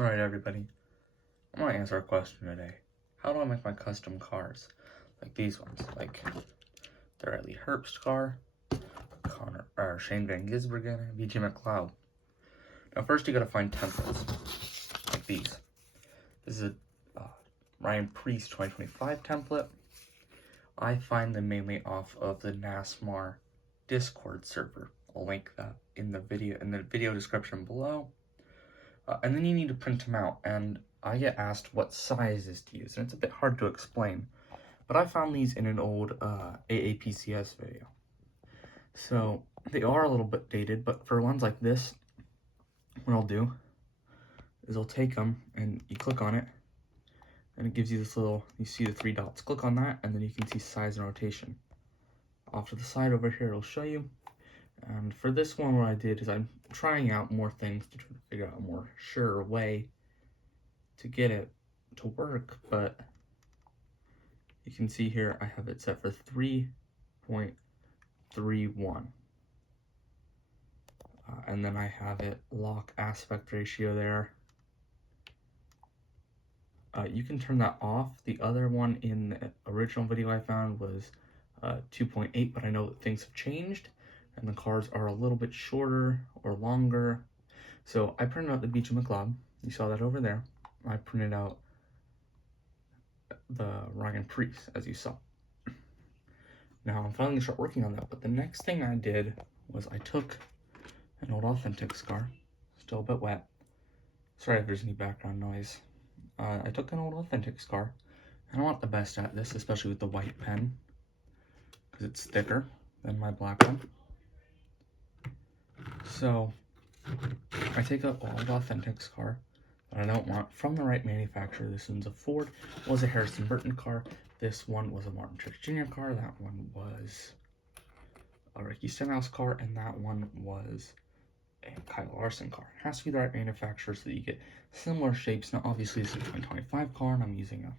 Alright everybody, I'm going to answer a question today. How do I make my custom cars? Like these ones, like the Riley Herbst car, Shane Van Gisbergen, and BJ McLeod. Now first you got to find templates, like these. This is a Ryan Preece 2025 template. I find them mainly off of the NASCAR Discord server. I'll link that in the video description below. And then you need to print them out, and I get asked what sizes to use, and it's a bit hard to explain, but I found these in an old AAPCS video. So they are a little bit dated, but for ones like this, what I'll do is I'll take them and you click on it, and it gives you this little, you see the 3 dots. Click on that, and then you can see size and rotation. Off to the side over here, it'll show you. And for this one, what I did is I'm trying out more things to try to figure out a more sure way to get it to work, but you can see here I have it set for 3.31. And then I have it lock aspect ratio there. You can turn that off. The other one in the original video I found was 2.8, but I know that things have changed and the cars are a little bit shorter or longer. So I printed out the BJ McLeod. You saw that over there. I printed out the Ryan Preece, as you saw. Now I'm finally gonna start working on that, but the next thing I did was I took an old Authentics car, still a bit wet. Sorry if there's any background noise. I took an old Authentics car, and I want the best at this, especially with the white pen, because it's thicker than my black one. So I take an old Authentics car that I don't want from the right manufacturer. This one's a Ford, was a Harrison Burton car. This one was a Martin Truex Jr. car. That one was a Ricky Stenhouse car, and that one was a Kyle Larson car. It has to be the right manufacturer so that you get similar shapes. Now obviously this is a 2025 car, and I'm using a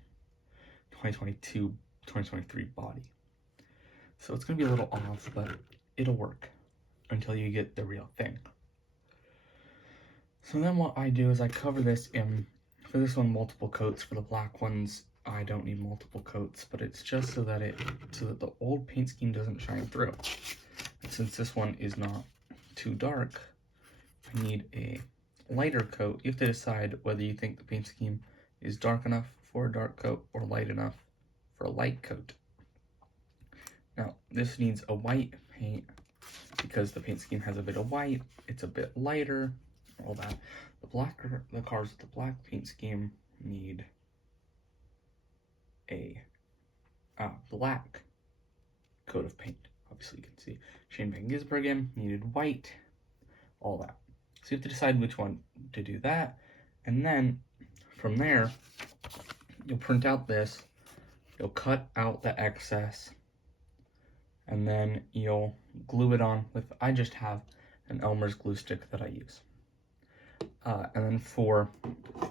2023 body. So it's going to be a little off, but it'll work until you get the real thing. So then what I do is I cover this in, for this one, multiple coats. For the black ones, I don't need multiple coats, but it's just so that the old paint scheme doesn't shine through. And since this one is not too dark, I need a lighter coat. You have to decide whether you think the paint scheme is dark enough for a dark coat or light enough for a light coat. Now, this needs a white paint because the paint scheme has a bit of white, it's a bit lighter, all that. The cars with the black paint scheme need a black coat of paint. Obviously you can see Shane Van Gisbergen needed white, all that. So you have to decide which one to do that, and then from there you'll print out this, you'll cut out the excess, and then you'll glue it on with, I just have an Elmer's glue stick that I use. And then for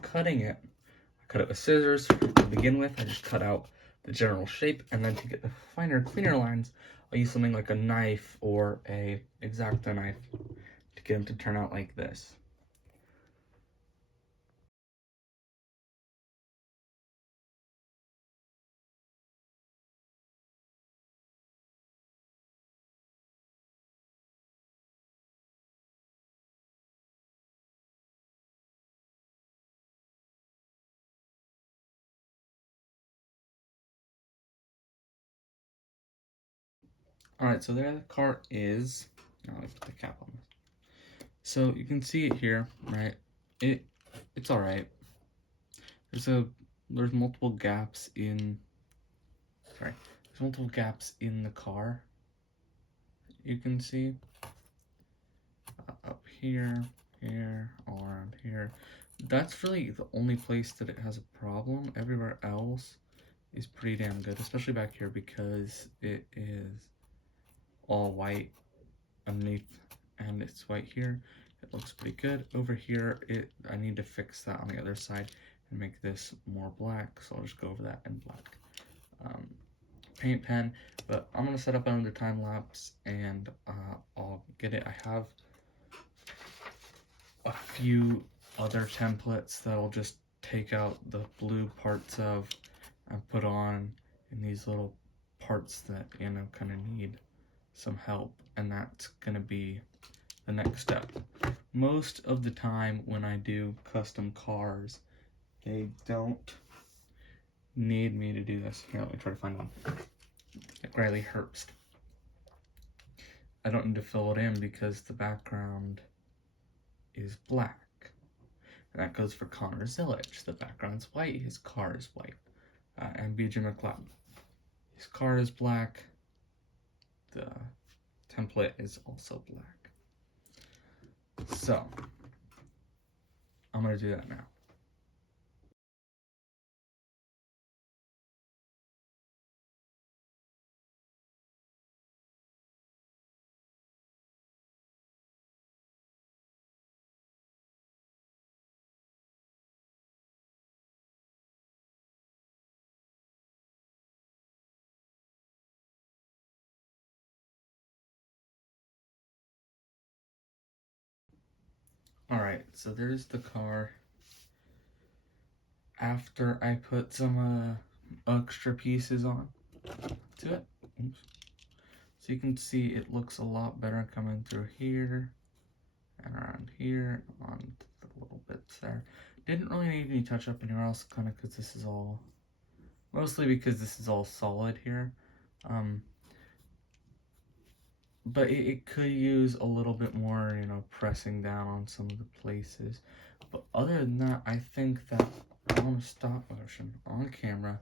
cutting it, I cut it with scissors to begin with. I just cut out the general shape, and then to get the finer, cleaner lines, I'll use something like a knife or a X-Acto knife to get them to turn out like this. Alright, so there the car is. Now let me put the cap on this. So you can see it here, right? It's alright. There's multiple gaps in the car. You can see up here, all around here. That's really the only place that it has a problem. Everywhere else is pretty damn good, especially back here because it is all white underneath and it's white here. It looks pretty good. Over here, I need to fix that on the other side and make this more black, so I'll just go over that in black. Paint pen, but I'm gonna set up another time lapse and I'll get it. I have a few other templates that I'll just take out the blue parts of and put on in these little parts that, you know, kind of need some help, and that's going to be the next step. Most of the time when I do custom cars, they don't need me to do this. Here, let me try to find one. Like Riley Herbst. I don't need to fill it in because the background is black. And that goes for Connor Zillage. The background's white, his car is white. And BJ McLeod. His car is black. The template is also black. So, I'm going to do that now. Alright, so there's the car. After I put some extra pieces on to it. Oops. So you can see it looks a lot better coming through here and around here on the little bits there. Didn't really need any touch up anywhere else, kind of because this is all, mostly because this is all solid here. But it could use a little bit more, you know, pressing down on some of the places. But other than that, I think that on stop motion, on camera,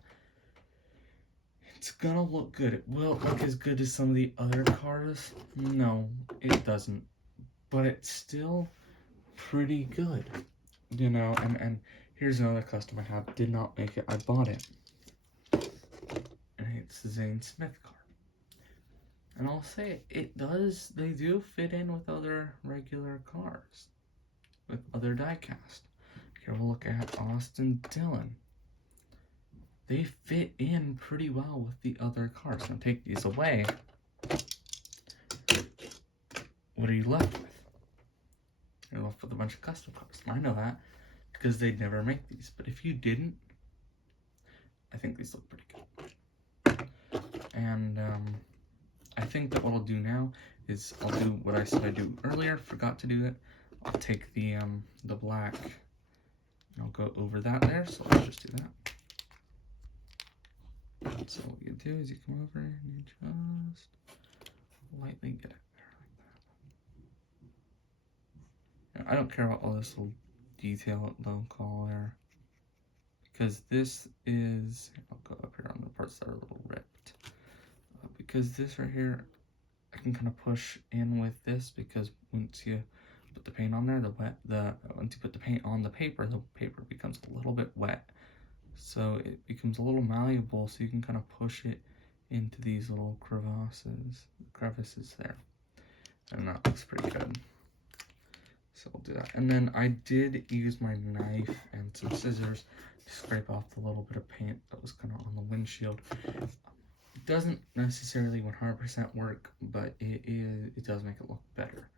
it's gonna look good. It will look as good as some of the other cars. No, it doesn't. But it's still pretty good. You know, and here's another custom I have. Did not make it. I bought it. And it's the Zane Smith car. And I'll say it does, they do fit in with other regular cars, with other diecast. Here we'll look at Austin Dillon. They fit in pretty well with the other cars. Now take these away. What are you left with? You're left with a bunch of custom cars. I know that because they'd never make these. But if you didn't, I think these look pretty good. And I think that what I'll do now is I'll do what I said I'd do earlier. Forgot to do it. I'll take the black and I'll go over that there. So let's just do that. So what you do is you come over and you just lightly get it there like that. Now, I don't care about all this little detail they'll call there, because this is, I'll go up here on the parts that are a little ripped. Because this right here, I can kind of push in with this, because once you put the paint on there, once you put the paint on the paper becomes a little bit wet. So it becomes a little malleable, so you can kind of push it into these little crevices there. And that looks pretty good. So we'll do that. And then I did use my knife and some scissors to scrape off the little bit of paint that was kind of on the windshield. It doesn't necessarily 100% work, but it does make it look better.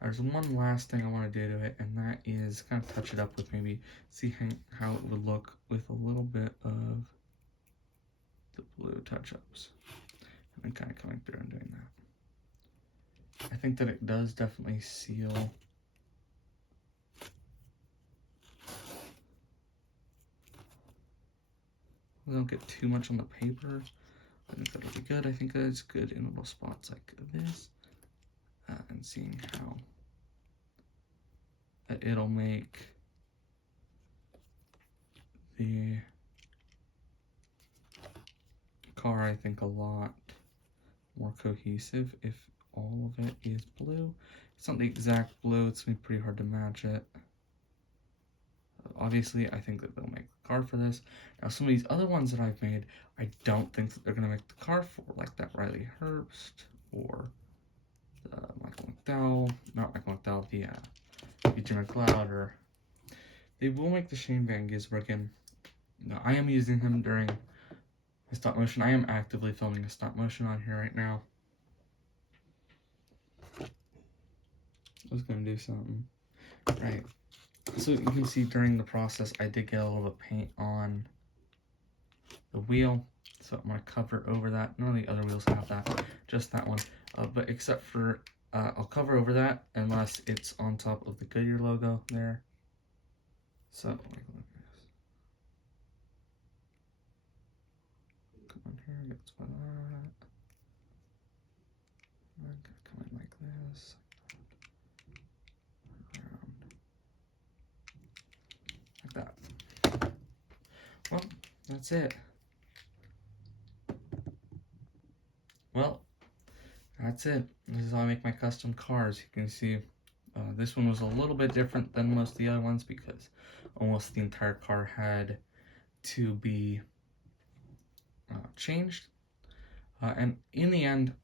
There's one last thing I want to do to it, and that is kind of touch it up with maybe see how it would look with a little bit of the blue touch-ups. And then kind of coming through and doing that. I think that it does definitely seal. We don't get too much on the paper. I think that'll be good. I think that it's good in little spots like this. And seeing how it'll make the car, I think, a lot more cohesive if all of it is blue. It's not the exact blue, it's gonna be pretty hard to match it. Obviously, I think that they'll make the car for this. Now, some of these other ones that I've made, I don't think that they're gonna make the car for, like that Riley Herbst or the Michael McDowell, not Michael McDowell, the BJ McLeod, or they will make the Shane Van Gisbergen. Now, I am using him during a stop motion. I am actively filming a stop motion on here right now. I was gonna do something. Right. So you can see during the process, I did get a little bit of paint on the wheel. So I'm going to cover over that. None of the other wheels have that, just that one. But except for, I'll cover over that unless it's on top of the Goodyear logo there. So, like, look at this. Come on here, get some of that. Come in like this. Around. Like that. Well, that's it. Well, that's it. This is how I make my custom cars. You can see this one was a little bit different than most of the other ones because almost the entire car had to be changed. And in the end,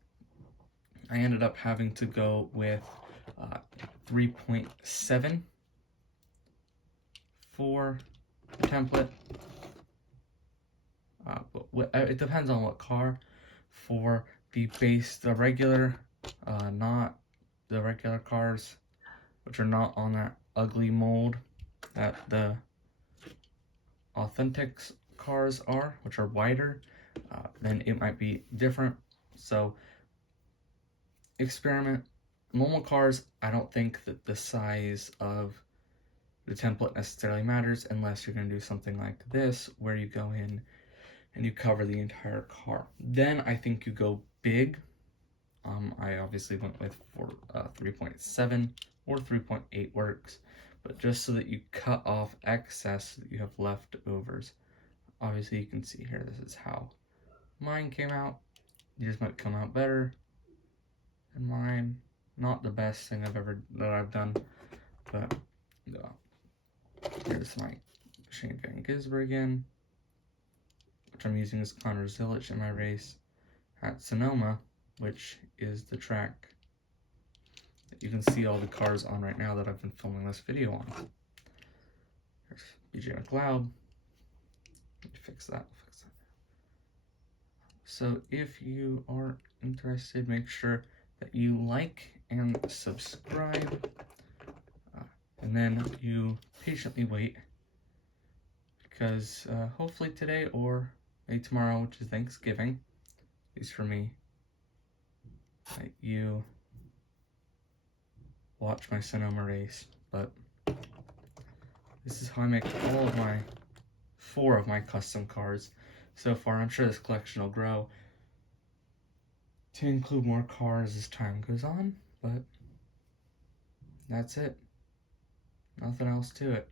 I ended up having to go with 3.7 for the template. But it depends on what car. For the regular, not the regular cars, which are not on that ugly mold that the authentic cars are, which are wider, then it might be different. So experiment. Normal cars, I don't think that the size of the template necessarily matters unless you're going to do something like this where you go in and you cover the entire car. Then I think you go big. I obviously went with 3.7 or 3.8 works, but just so that you cut off excess so that you have leftovers. Obviously you can see here, this is how mine came out. Yours might come out better than mine. Not the best thing that I've done, but here's my Shane Van Gisbergen, which I'm using as Connor Zilic in my race at Sonoma, which is the track that you can see all the cars on right now that I've been filming this video on. There's BJ McLeod. Fix that. So if you are interested, make sure that you like and subscribe, and then you patiently wait, because hopefully today or maybe tomorrow, which is Thanksgiving, at least for me, you watch my Sonoma race. But this is how I make all of my 4 of my custom cars so far. I'm sure this collection will grow to include more cars as time goes on, but that's it. Nothing else to it.